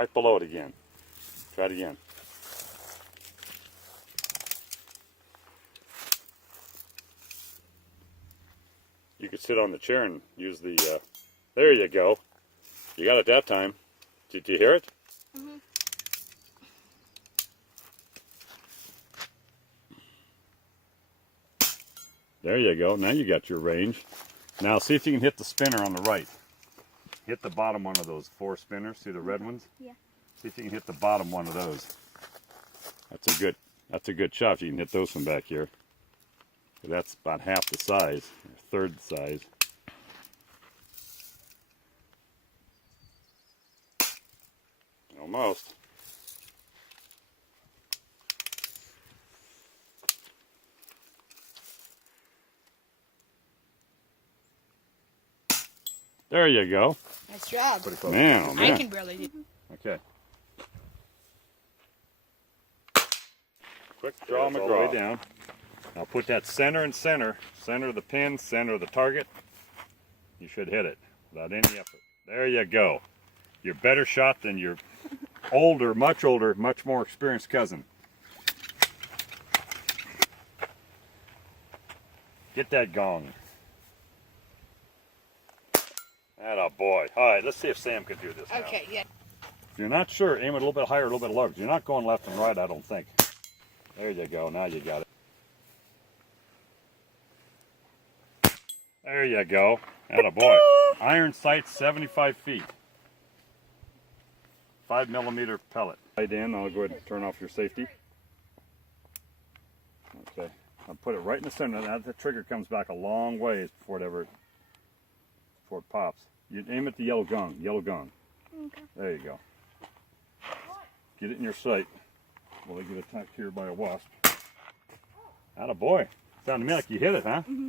Right below it again. Try it again. You could sit on the chair and use the, there you go. You got it that time. Did you hear it? Mm-hmm. There you go. Now you got your range. Now see if you can hit the spinner on the right. Hit the bottom one of those 4 spinners. See the red ones? Yeah. See if you can hit the bottom one of those. That's a good shot if you can hit those from back here. That's about half the size, or third the size. Almost. There you go. Nice job. Pretty close. Man, oh I man. can barely do. Okay. Quick draw All the McGraw. way Down. Now put that center and center. Center of the pin, center of the target. You should hit it without any effort. There you go. You're better shot than your older, much more experienced cousin. Get that gong. Atta boy. All right, let's see if Sam can do this now. Okay, yeah. If you're not sure, aim it a little bit higher, a little bit lower. You're not going left and right, I don't think. There you go. Now you got it. There you go. Atta boy. Iron sight, 75 feet. 5mm pellet. Right in. I'll go ahead and turn off your safety. Okay. I'll put it right in the center. Now the trigger comes back a long ways before it pops. You aim at the yellow gong. Yellow gong. Okay. There you go. Get it in your sight. Will they get attacked here by a wasp? Atta boy. Sounded to me like you hit it, huh? Mm-hmm.